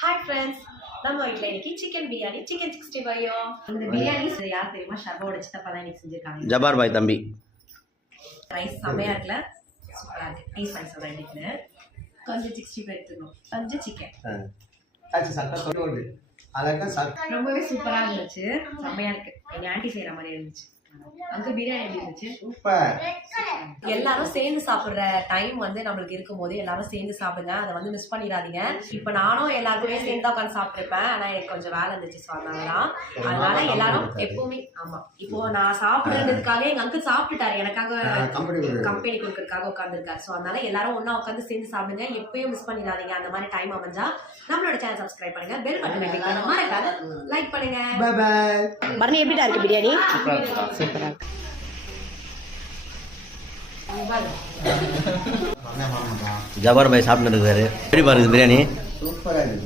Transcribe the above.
Hi friends, நம்ம வீட்ல இன்னைக்கு சிக்கன் பிரியாணி சிக்கன் 65 இந்த பிரியாணி யார் தெரியுமா ஷர்வோட சித்தப்பா தான் இன்னைக்கு செஞ்சிருக்காங்க. ஜபார் பாய் தம்பி. ரைஸ் செமையா இருக்குல, சூப்பரா இருக்கு. டேஸ்ட் பண்ணி சொல்றேன் இன்னைக்கு. கொஞ்சம் 65 எடுத்துக்கணும். கொஞ்சம் சிக்கன். ஆச்சு சட்டை தொடுது. அழகா சாப்பிட்டு ரொம்பவே சூப்பரா இருந்துச்சு. செமையா இருக்கு. எங்க ஆன்ட்டி செய்யற மாதிரி இருந்துச்சு. அந்த பிரியாணி எப்படி இருந்துச்சு? சூப்பர். எல்லாரும் சேர்ந்து சாப்பிடுற டைம் வந்து நம்மளுக்கு இருக்கும்போது எல்லாரும் சேர்ந்து சாப்பிடுங்க. அதை வந்து மிஸ் பண்ணிடாதீங்க. இப்ப நானும் எல்லாருக்குமே சேர்ந்து உட்காந்து சாப்பிட்டுருப்பேன். ஆனா எனக்கு கொஞ்சம் வேலை இருந்துச்சு சொன்னாங்கதான். அதனால எல்லாரும் எப்பவுமே ஆமா இப்போ நான் சாப்பிடுறதுக்காக எங்க அங்கிள் சாப்பிட்டுட்டாரு, எனக்காக கம்பெனி கொடுக்கறதுக்காக உட்காந்துருக்காரு. ஸோ அதனால எல்லாரும் ஒன்னா உட்காந்து சேர்ந்து சாப்பிடுங்க. எப்பயும் மிஸ் பண்ணிடாதீங்க. அந்த மாதிரி டைம் அமைஞ்சா நம்மளோட சேனல் சப்ஸ்கிரைப் பண்ணுங்க, பெல் பட்டன் கிளிக் பண்ணுங்க, மறக்காம லைக் பண்ணுங்க. By by. பரணி எப்படிடா இருக்கு பிரியாணி? சூப்பரா. ஜபார் பாய் சாப்பிட்டு இருக்காரு. எப்படி பாருங்க பிரியாணி? சூப்பரா இருக்கு.